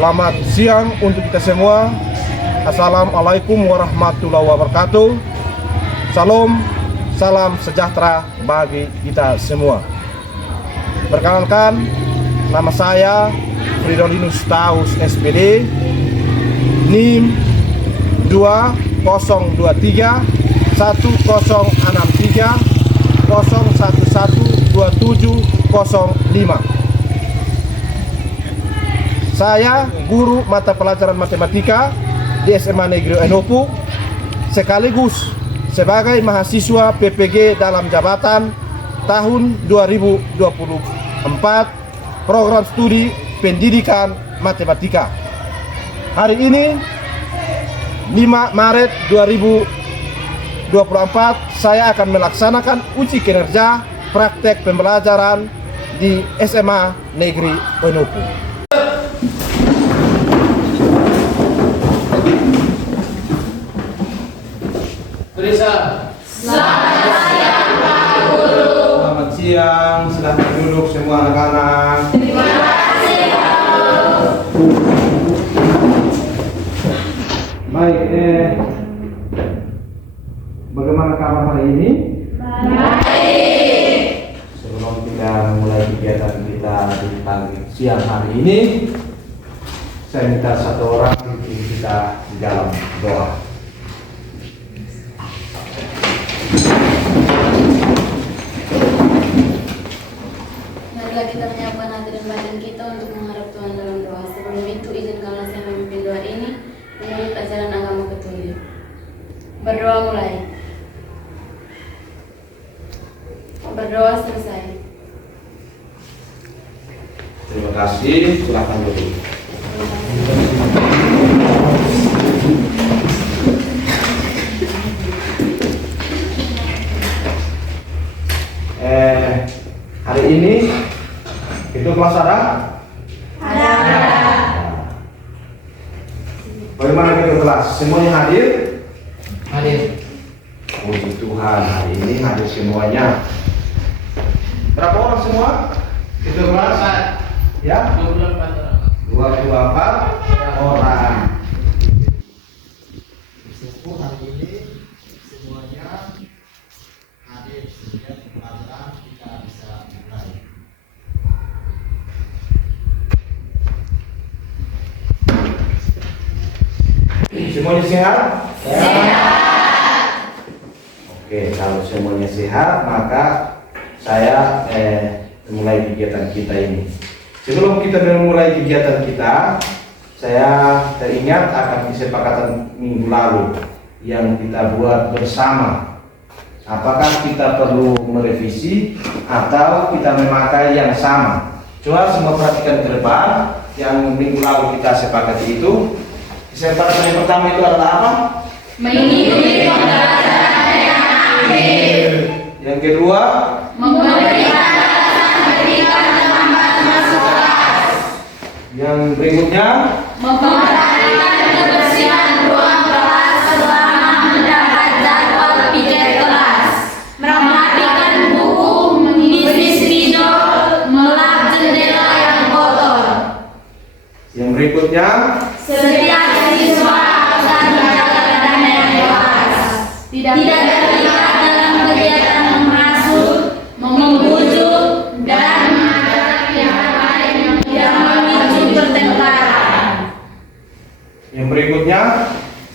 Selamat siang untuk kita semua. Assalamualaikum warahmatullahi wabarakatuh. Salam sejahtera bagi kita semua. Perkenalkan, nama saya Fridolinus Taus SPD, NIM 2023 1063 011 2705. Saya guru mata pelajaran matematika di SMA Negeri Enopu, sekaligus sebagai mahasiswa PPG dalam jabatan tahun 2024 program studi pendidikan matematika. Hari ini 5 Maret 2024 saya akan melaksanakan uji kinerja praktek pembelajaran di SMA Negeri Enopu. Selamat siang Pak Guru. Selamat siang, silahkan duduk semua anak-anak. Terima kasih Pak Guru. Baik, bagaimana kabar hari ini? Baik. Sebelum kita mulai kegiatan kita di pagi siang hari ini, saya minta satu orang pimpin kita di dalam doa. Marilah kita menyiapkan hati dan batin kita untuk mengharap Tuhan dalam doa. Sebelum itu, izinkanlah saya memimpin doa ini menurut ajaran agama Katolik. Berdoa mulai. Berdoa selesai. Terima kasih, silakan duduk. Hari ini itu kelas ada? Ada. Bagaimana kita kelas? Semuanya hadir? Hadir. Puji Tuhan, hari ini hadir semuanya. Berapa orang semua? Itu kelas? Ya? 24 orang. 24 orang. Meskipun hari ini semuanya hadir sehingga pembelajaran kita bisa mulai. Semuanya sehat? Sehat. Oke, kalau semuanya sehat, maka saya mulai kegiatan kita ini. Sebelum kita memulai kegiatan kita, saya teringat akan kesepakatan minggu lalu yang kita buat bersama. Apakah kita perlu merevisi atau kita memakai yang sama? Coba semua perhatikan ke depan yang minggu lalu kita sepakati itu. Kesepakatan yang pertama itu adalah apa? Mengikuti pembelajaran yang aktif. Yang kedua, Memberikan alasan ketika terlambat masuk kelas. yang berikutnya, Memperhatikan kebersihan ruang kelas selama mendapat jadwal piket kelas. Merapikan buku, mengisi spidol, melap jendela yang kotor. yang berikutnya, Setiap siswa akan menjaga dana yang jelas. Tidak terlibat dalam kegiatan menghasut, membujuk, dan mengajak pihak lain yang memicu pertengkaran. yang berikutnya,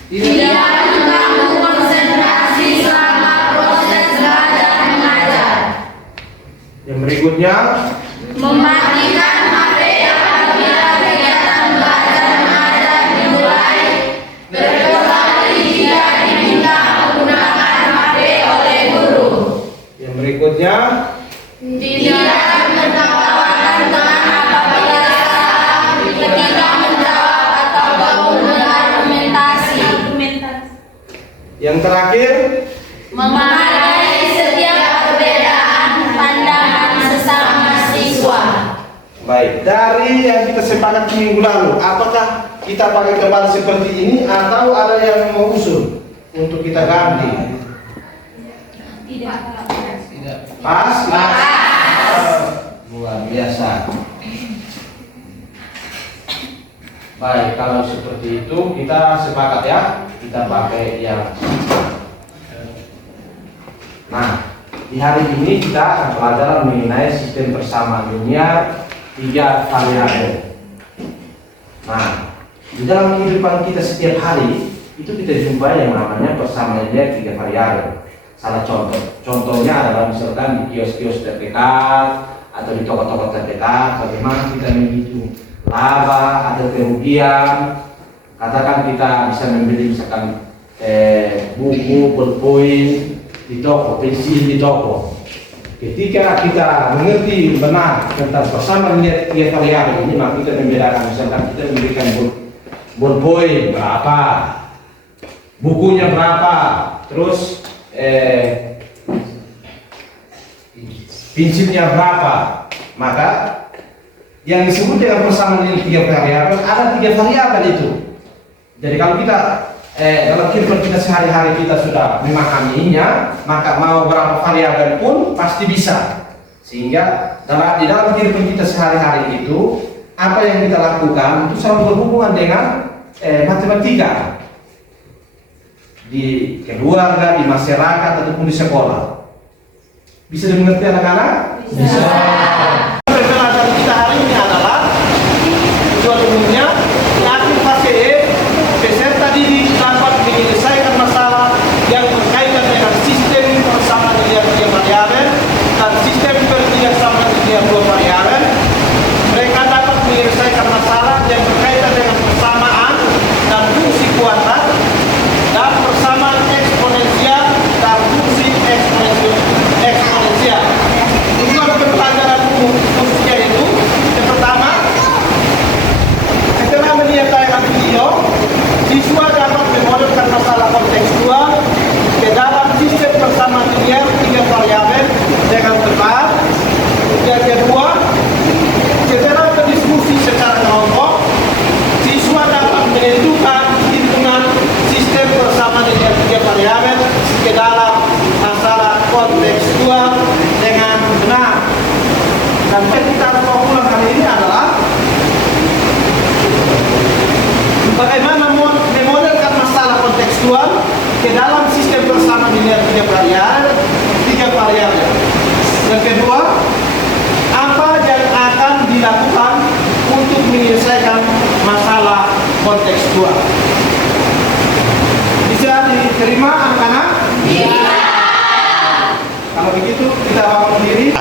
Tidak mengganggu konsentrasi selama proses belajar mengajar. yang berikutnya, Mematikan HP apabila kegiatan belajar mengajar dimulai, kecuali jika diminta menggunakan HP oleh guru. yang berikutnya, Tidak menertawakan teman apabila salah ketika menjawab atau berargumentasi. yang terakhir, Menghargai setiap perbedaan pandangan sesama siswa. baik. Dari yang kita sepakati minggu lalu, apakah kita pakai kembali seperti ini atau ada yang mau usul untuk kita ganti? Tidak. Pas? Luar biasa. Baik, kalau seperti itu kita sepakat ya, kita pakai yang. Nah, di hari ini kita akan belajar mengenai sistem persamaan linear 3 variabel. Nah, di dalam kehidupan kita setiap hari itu kita jumpai yang namanya persamaan linear 3 variabel. Salah contohnya adalah misalkan di kios-kios terdekat atau di toko-toko terdekat, bagaimana kita menghitung laba atau kerugian. Katakan kita bisa membeli misalkan buku, pulpen di toko, pensil di toko. Ketika kita mengerti benar tentang persamaan linear 3 variabel ini, maka kita membedakan. Misalkan kita memberikan pulpen berapa, bukunya berapa, terus pensilnya berapa, maka yang disebut dengan persamaan linear 3 variabel, ada 3 variabel itu. Jadi kalau kita dalam kehidupan kita sehari-hari kita sudah memahaminya, maka mau berapa variabel pun pasti bisa. Sehingga di dalam kehidupan kita sehari-hari itu, apa yang kita lakukan itu selalu berhubungan dengan matematika. Di keluarga, di masyarakat, ataupun di sekolah. Bisa dimengerti anak-anak? Bisa. Pembelajaran kita hari ini adalah tujuan umumnya di akhir fase E, peserta didik dapat menyelesaikan masalah yang berkaitan dengan sistem persamaan linear 3 variabel dan sistem persamaan linear 2 variabel. Mereka dapat menyelesaikan masalah yang berkaitan dengan persamaan dan fungsi kuadrat dan persamaan eksponensial dan fungsi eksponensial. Tujuan pembelajaran umum khususnya itu yang pertama, setelah melihat tayangan video, siswa dapat memodelkan masalah kontekstual ke dalam sistem persamaan linear 3 variabel dengan tepat. Yang kedua, setelah berdiskusi secara kelompok, siswa dapat menentukan hitungan sistem persamaan linear 3 variabel ke dalam masalah kontekstual dengan benar. Dan yang kita ulang kali ini adalah bagaimana memodelkan masalah kontekstual ke dalam sistem persamaan linear 3 variabel. Yang kedua, apa yang akan dilakukan untuk menyelesaikan masalah kontekstual. Bisa diterima anak-anak? Iya. Kalau begitu kita bangun diri.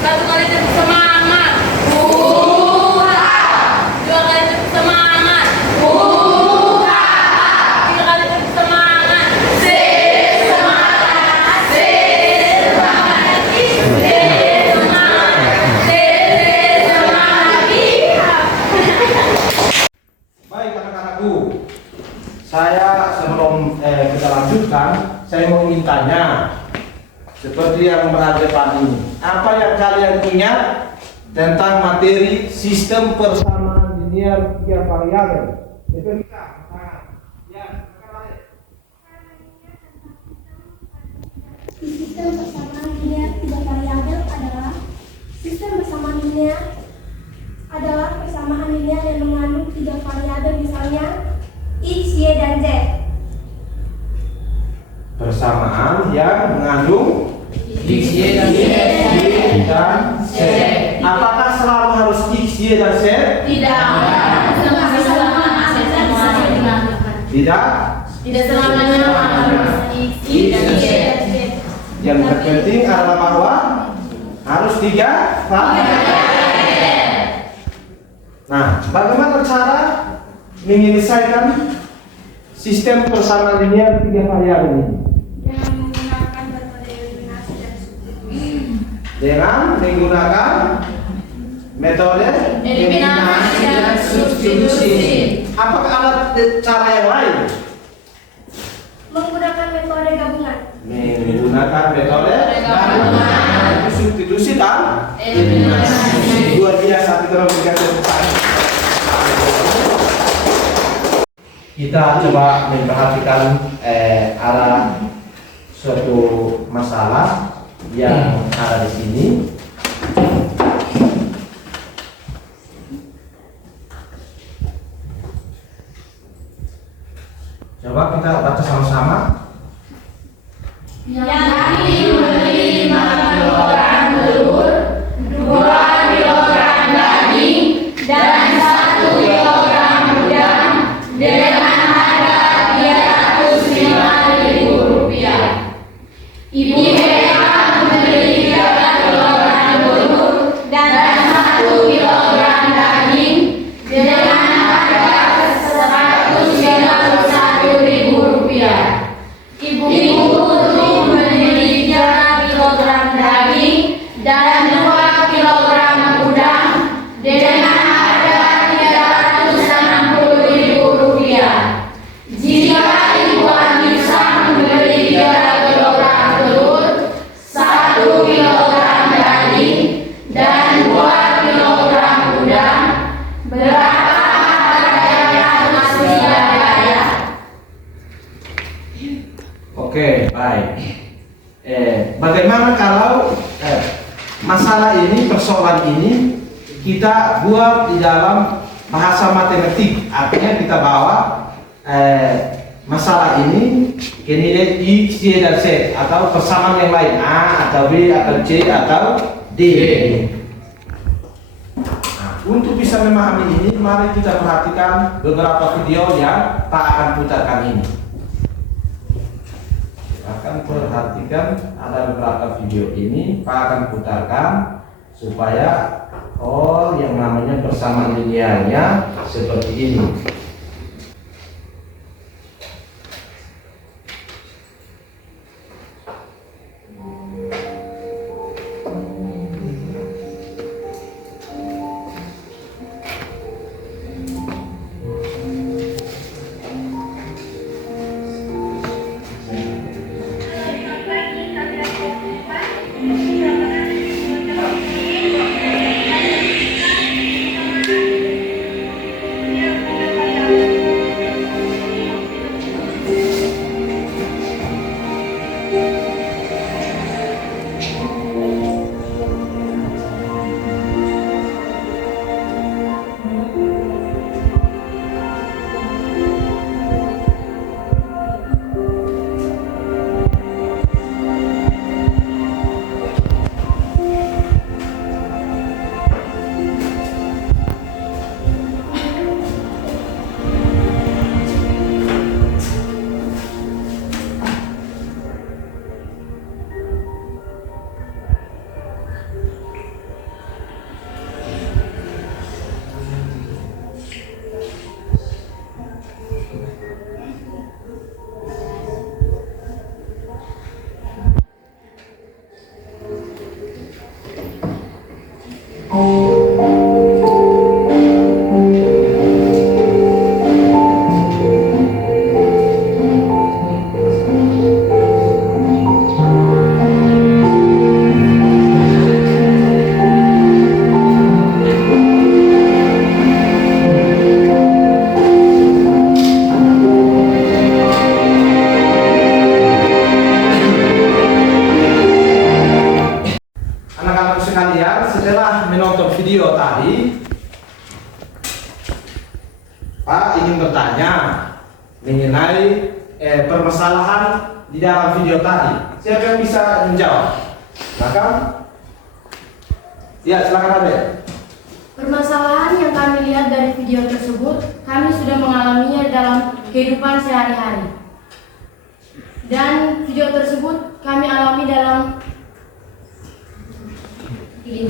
Satu kali tepuk semangat. Hurra. 2 kali tepuk semangat. Hurra. 3 kali tepuk semangat. Semangat. Semangat. Baik anak-anakku, saya sebelum kita lanjutkan, saya mau mintanya seperti yang berhadapan ini. Apa yang kalian ingat tentang materi sistem persamaan linear 3 variabel? Itu kita. Ya, Sistem persamaan linear 3 variabel adalah sistem persamaan linear adalah persamaan linear yang mengandung 3 variabel, misalnya X, Y, dan Z. Persamaan yang mengandung X, Y, dan Z. Apakah selalu harus X, Y, dan Z? Tidak. Tidak. Tidak selamanya harus X, Y, dan Z. Yang terpenting adalah bahwa harus 3 variabel. Nah, bagaimana cara menyelesaikan sistem persamaan linear 3 variabel ini? Dengan menggunakan metode eliminasi dan substitusi. Dengan menggunakan metode Eliminasi dan substitusi. Apakah ada cara yang lain? Menggunakan metode gabungan. Menggunakan metode Gabungan. substitusi dan Eliminasi. luar biasa. Kita berikan kita coba memperhatikan arah suatu masalah yang ada di sini. yakni membeli 5 kilogram telur, 2 kilogram daging, dan 1 kilogram udang dengan harga Rp305.000. Ibu Eka membeli 3 kilogram telur dan 1 kilogram daging dengan harga Rp191.000. Ibu Putu membeli 3 kilogram daging dan 2 kilogram udang dengan harga Rp360.000. Jika Ibu Anissa membeli 3 kilogram telur, 1 kilogram daging, dan 2 kilogram udang, berapa harga yang masih ada? Oke, baik. Bagaimana kalau masalah ini, persoalan ini kita buat di dalam bahasa matematik, artinya kita bawa masalah ini ke nilai X, Y, dan Z atau persamaan yang lain A atau B atau C atau D. Nah, untuk bisa memahami ini, mari kita perhatikan beberapa video yang Pak akan putarkan ini. Akan perhatikan ada beberapa video ini Pak akan putarkan supaya yang namanya persamaan linearnya seperti ini. video tadi, Pak ingin bertanya mengenai permasalahan di dalam video tadi. Siapa yang bisa menjawab? Maka, ya silakan Ade. Permasalahan yang kami lihat dari video tersebut, kami sudah mengalaminya dalam kehidupan sehari-hari. Dan video tersebut kami alami di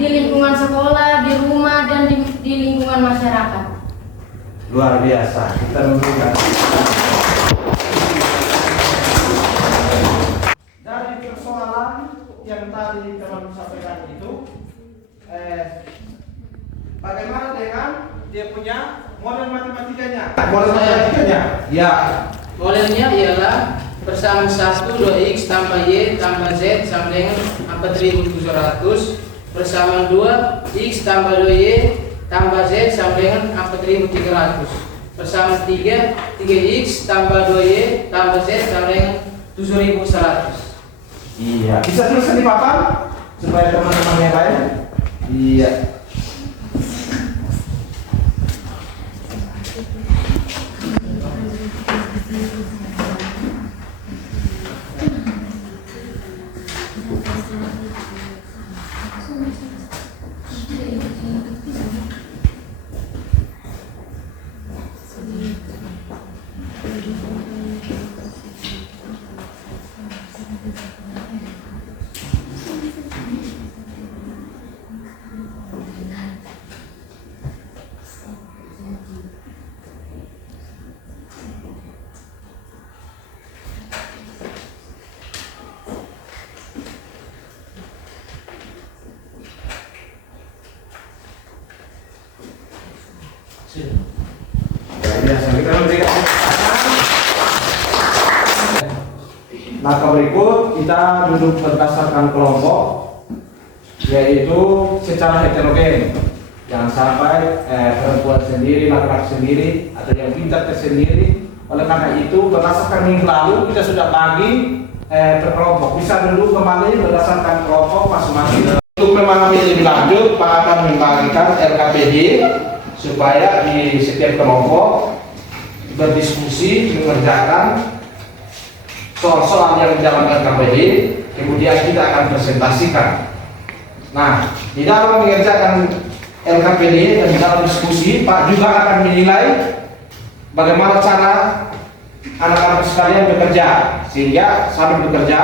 lingkungan sekolah, di rumah, dan di lingkungan masyarakat. Luar biasa. Kita memberikan dari persoalan yang tadi teman sampaikan itu, bagaimana dengan dia punya model matematikanya? Model matematikanya, ya. Modelnya ialah persamaan 1 2x tambah y tambah z sama dengan 4700, persamaan 2 x tambah 2y tambah z sama dengan 4300, persamaan 3 3x tambah 2y tambah z sama dengan 7100. Iya, bisa tulisan di papan supaya teman-teman yang lain. Iya. Maka berikut kita duduk berdasarkan kelompok, yaitu secara heterogen. Jangan sampai perempuan sendiri, laki-laki sendiri, atau yang pintar tersendiri. Oleh karena itu, berdasarkan minggu lalu kita sudah bagi per kelompok. Bisa dulu kembali berdasarkan kelompok masing-masing. Untuk memahami lebih lanjut, Pak akan membagikan RKPD supaya di setiap kelompok berdiskusi mengerjakan soal-soal yang dalam RKPD, kemudian kita akan presentasikan. Nah, di dalam mengerjakan RKPD dan di dalam diskusi, Pak juga akan menilai bagaimana cara anak-anak sekalian bekerja, sehingga sambil bekerja,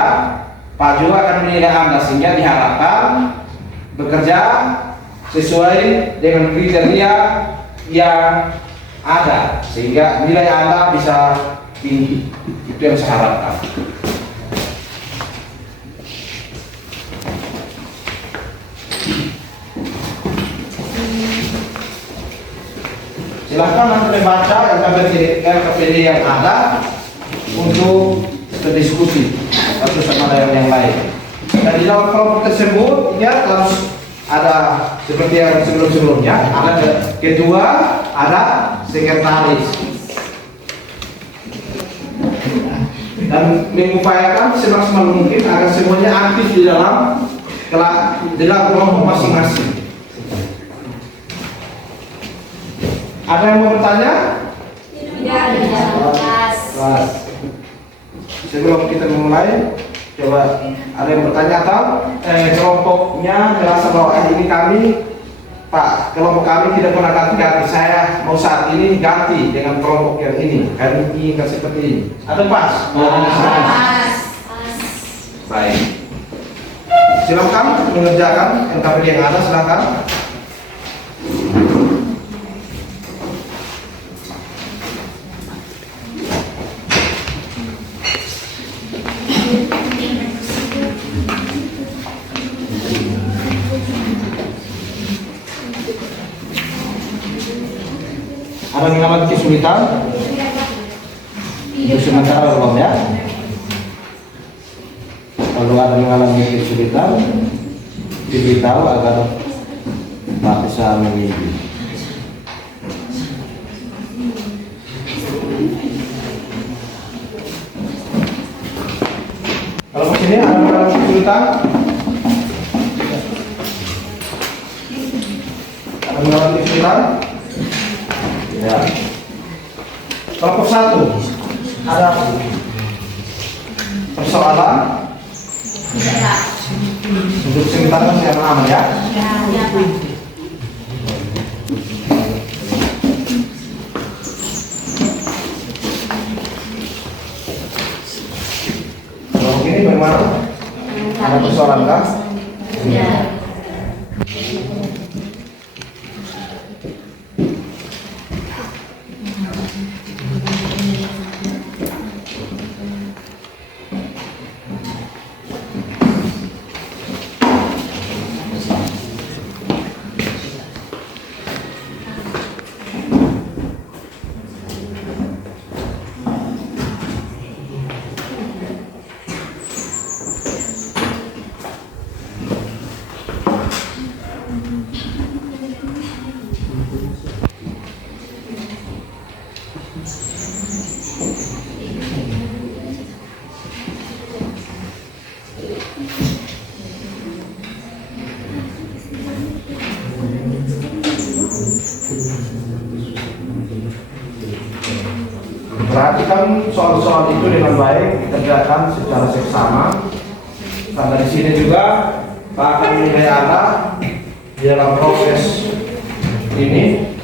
Pak juga akan menilai Anda, sehingga diharapkan bekerja sesuai dengan kriteria yang ada, sehingga nilai Anda bisa tinggi. Itu yang saya harapkan. Silahkan nanti membaca RKPD yang ada untuk berdiskusi satu sama yang lain. Dan di dalam kelompok tersebut ya harus ada seperti yang sebelum-sebelumnya, ada ketua, ada sekretaris. Dan mengupayakan semaksimal mungkin agar semuanya aktif di dalam kelompok masing-masing. Ada yang mau bertanya? Tidak. Sebelum kita memulai, coba ada yang bertanya atau kelompoknya merasa bahwa ini kami, Pak, kelompok kami tidak pernah ganti-ganti. Saya mau saat ini ganti dengan kelompok yang ini. Kami ingin seperti ini. Atau pas? Baik. Silakan mengerjakan RKPD yang ada. Silakan. Ada yang mengalami kesulitan? Untuk sementara belum ya. Kalau ada yang mengalami kesulitan, diberitahu agar Pak bisa mengikuti. Kalau di sini ada yang mengalami kesulitan? Ada yang mengalami kesulitan? Ya. Kelompok 1 ada persoalan. Untuk sementara saya aman ya. Kelompok ini bagaimana? Ada persoalan kah? Ya. Perhatikan soal-soal itu dengan baik, dikerjakan secara seksama. Karena di sini juga Pak akan menilai Anda di dalam proses ini.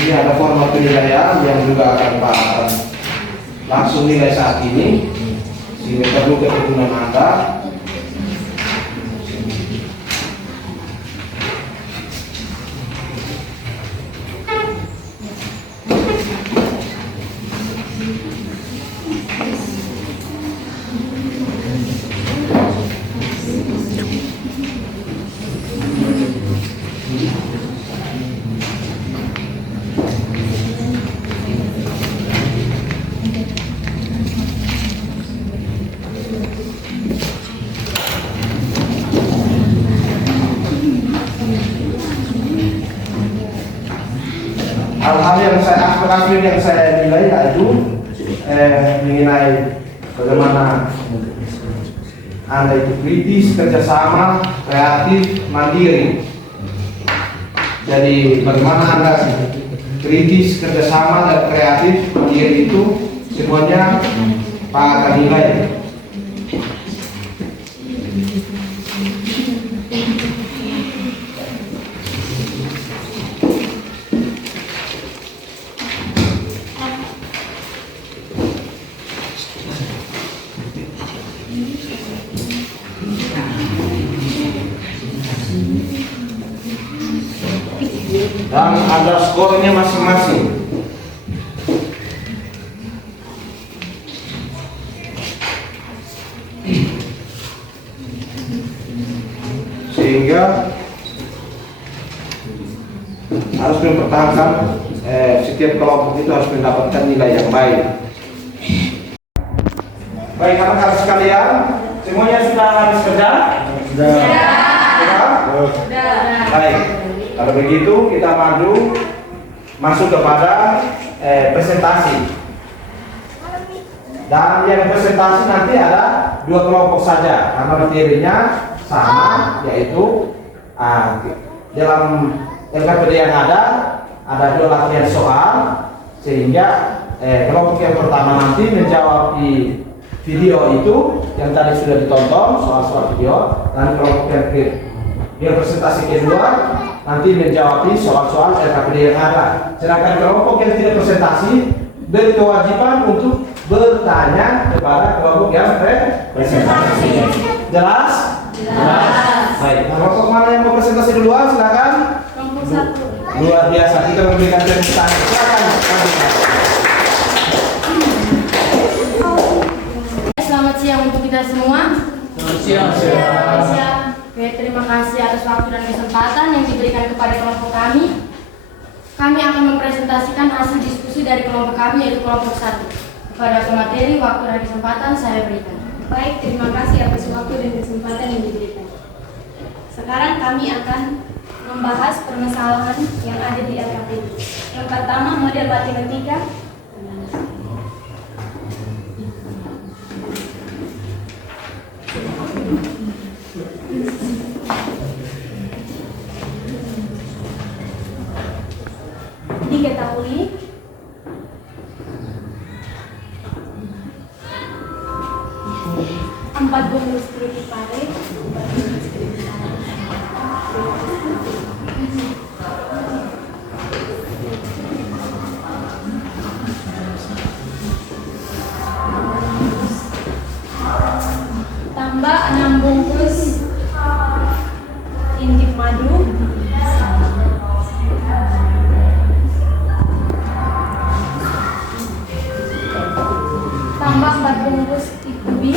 Ini ada format penilaian yang juga akan Pak langsung nilai saat ini, sehingga perlu ketekunan Anda. hal-hal yang aspek-aspek yang saya nilai yaitu mengenai bagaimana Anda itu kritis, kerjasama, kreatif, mandiri. Jadi bagaimana Anda kritis, kerjasama, dan kreatif, mandiri itu semuanya Pak akan nilai. Dan ada skornya masing-masing. Sehingga harus mempertahankan setiap kelompok itu harus mendapatkan nilai yang baik. Baik, anak-anak sekalian, semuanya sudah habis kerja? Sudah. Baik. Kalau begitu kita masuk kepada presentasi. Dan yang presentasi nanti ada 2 kelompok saja karena materinya sama, yaitu dalam LKPD yang ada 2 latihan soal, sehingga kelompok yang pertama nanti menjawab di video itu yang tadi sudah ditonton soal-soal video, dan kelompok yang presentasi kedua nanti menjawab soal-soal LKPD yang ada. Sedangkan kelompok yang tidak presentasi berkewajiban untuk bertanya kepada kelompok yang presentasi. Jelas? Jelas. Baik, kelompok mana yang mau presentasi duluan? Silakan. Kelompok 1. Luar biasa, kita memberikan tepuk tangan. Silakan. Selamat siang untuk kita semua. Selamat siang. Oke, terima kasih atas waktu dan kesempatan yang diberikan kepada kelompok kami. Kami akan mempresentasikan hasil diskusi dari kelompok kami, yaitu kelompok 1. Kepada pemateri, waktu dan kesempatan saya berikan. Baik, terima kasih atas waktu dan kesempatan yang diberikan. Sekarang kami akan membahas permasalahan yang ada di LKPD. Yang pertama, model matematika. Diketahui empat bungkus keripik pare tambah 6 bungkus intip madu tambah 4 bungkus ubi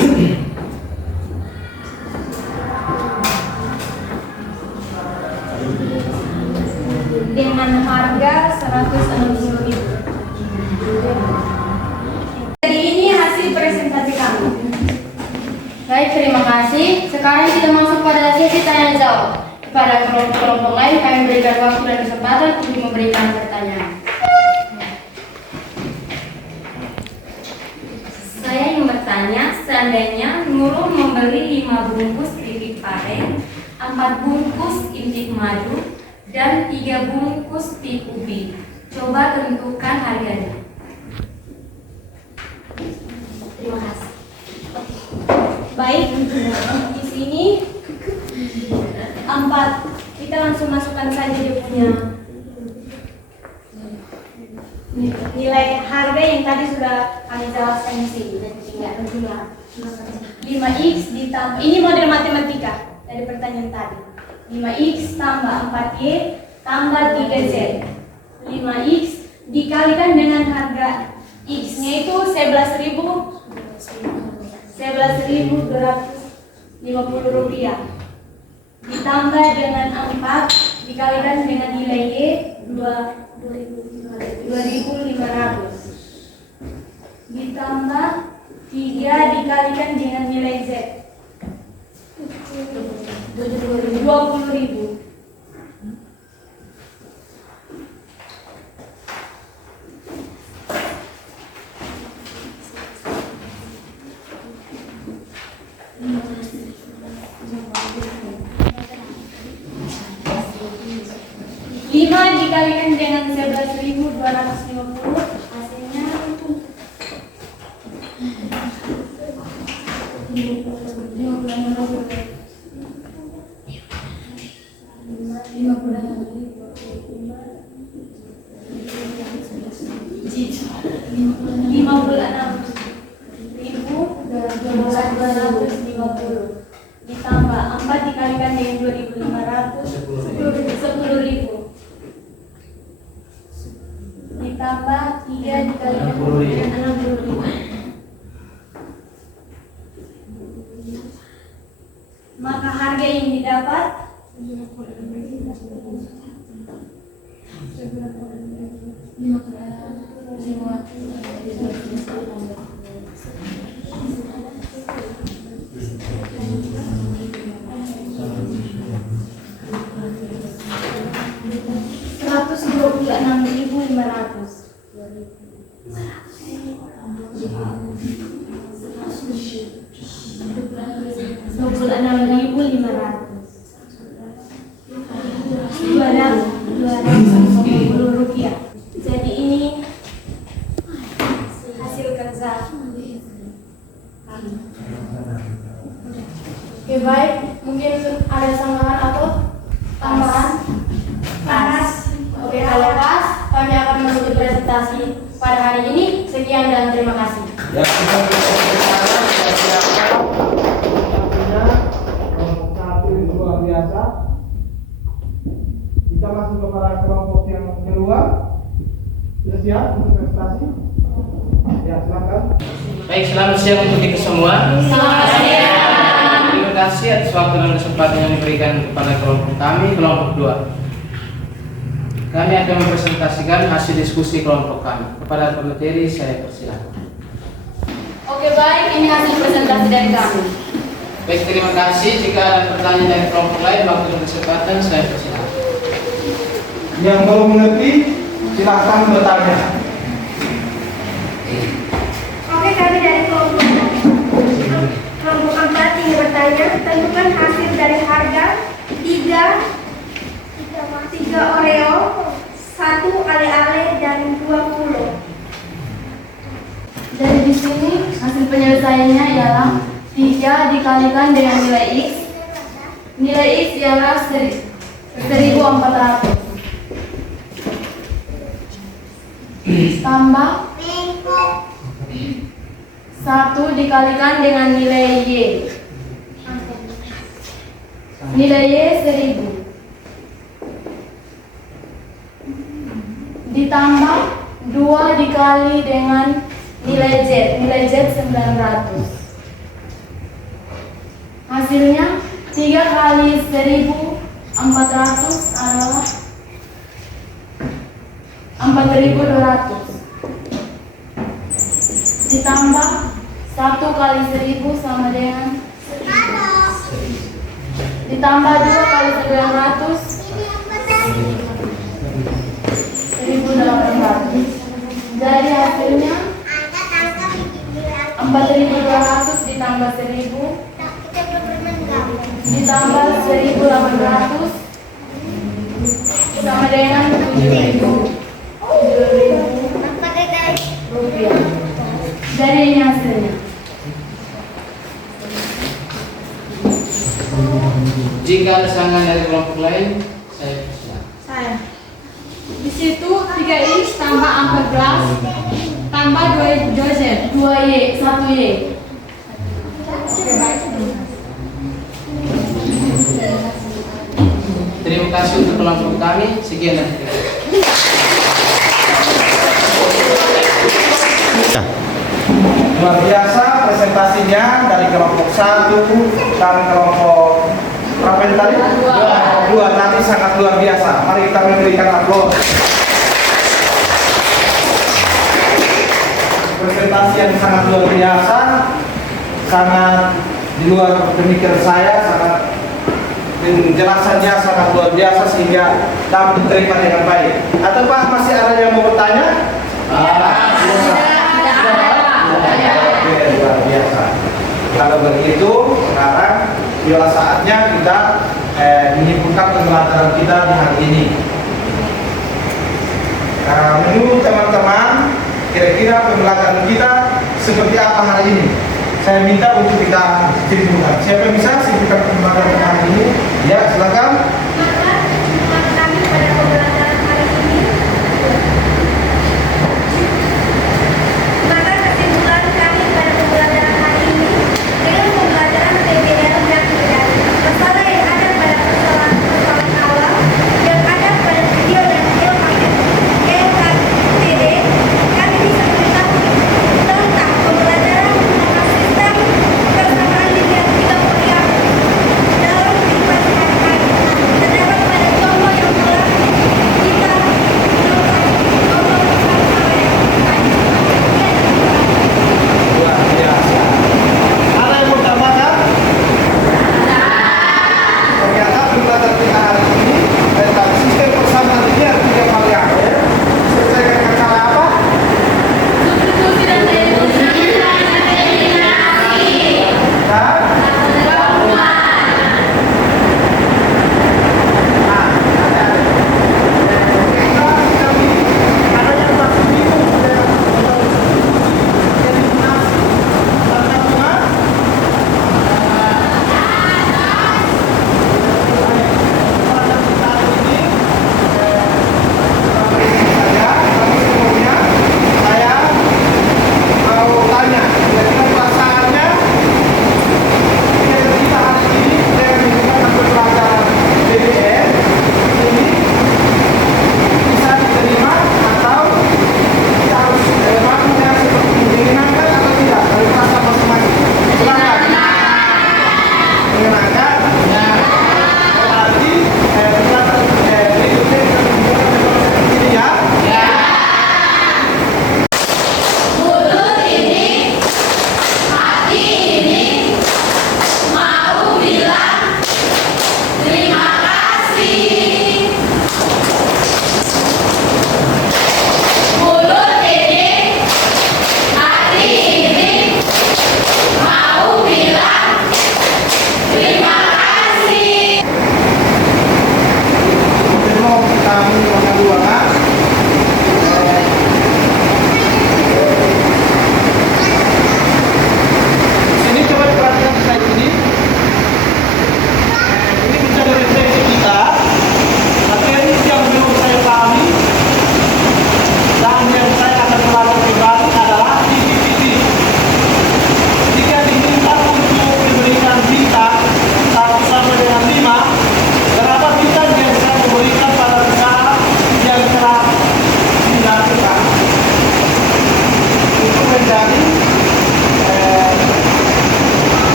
dengan harga 160.000. Jadi ini hasil presentasi kami. Baik, terima kasih. Sekarang kita masuk pada sesi tanya jawab. Kepada kelompok lain kami berikan waktu dan kesempatan untuk memberikan pertanyaan. Saya yang bertanya, seandainya Nurul membeli 5 bungkus keripik pare, 4 bungkus intip madu, dan 3 bungkus pik ubi. Coba tentukan harganya. Terima kasih. Baik, di sini 4. Kita langsung masukkan saja dia punya nilai harga yang tadi sudah kami jelaskan di sini. Tidak berguna. 5x ditambah, ini model matematika dari pertanyaan tadi. 5x tambah 4y tambah 3z. 5x dikalikan dengan harga x-nya itu 11.250 rupiah. Ditambah dengan 4 dikalikan dengan nilai y 2.500. Ditambah 3 dikalikan dengan nilai z 20.000. 56.250 ditambah 4 dikalikan dengan 2.500 10.000 ditambah 3 dikalikan dengan 60.000, maka harga yang didapat 250 rupiah. Jadi ini hasil kerja kami. Oke, baik, mungkin ada sanggahan atau tambahan? Pas. Oke, kalau pas, kami akan menutup presentasi pada hari ini. Sekian dan terima kasih. Ya, kita kelompok 1 itu luar biasa. Kita masuk kepada kelompok yang kedua. Sudah siap untuk presentasi? Ya, silakan. Baik, selamat siang untuk kita semua. Selamat siang. Terima kasih atas waktu dan kesempatan yang diberikan kepada kelompok kami, kelompok 2. Kami akan mempresentasikan hasil diskusi kelompok kami. Kepada pemateri saya persilakan. Oke, baik, ini hasil presentasi dari kami. Baik, terima kasih. Jika ada pertanyaan dari kelompok lain, waktu dan kesempatan saya persilakan. Yang belum mengerti, silahkan bertanya. Oke, kami dari kelompok 4 ingin bertanya, tentukan hasil dari harga 3 Oreo, 1 ale-ale, dan 20. Dari di sini hasil penyelesaiannya ialah 3 dikalikan dengan nilai X. Nilai X ialah 1.400 tambah 1 dikalikan dengan nilai Y. Nilai Y 1.000 ditambah 2 dikali dengan nilai Z. Nilai Z 900. Hasilnya 3 kali 1.400 adalah 4.200 ditambah 1 kali 1.000 sama dengan ditambah 2 kali 900 1.800. Jadi hasilnya 4.200 ditambah 1.000 ditambah 1.800 sama dengan 7.000 rupiah. Jadi ini hasilnya. Jika ada sanggahan dari kelompok lain, saya persilakan. Saya. Di situ 3x tambah 14 tambah 2z. 2Y, 1Y. Oke, baik. Terima kasih untuk kelompok kami. Sekian dan terima kasih. Luar biasa presentasinya dari kelompok 1 dan kelompok berapa ini tadi? 2 tadi sangat luar biasa. Mari kita memberikan aplaus. Presentasi yang sangat luar biasa, sangat di luar pemikiran saya, sangat penjelasannya sangat luar biasa sehingga dapat diterima dengan baik. Atau Pak masih ada yang mau bertanya? Oke, luar biasa. Kalau begitu, sekarang adalah saatnya kita menyimpulkan pembelajaran kita di hari ini. Menurut teman-teman, kira-kira pembelajaran kita seperti apa hari ini? Saya minta untuk kita simpulkan. Siapa yang bisa simpulkan pembelajaran hari ini? Ya, silakan.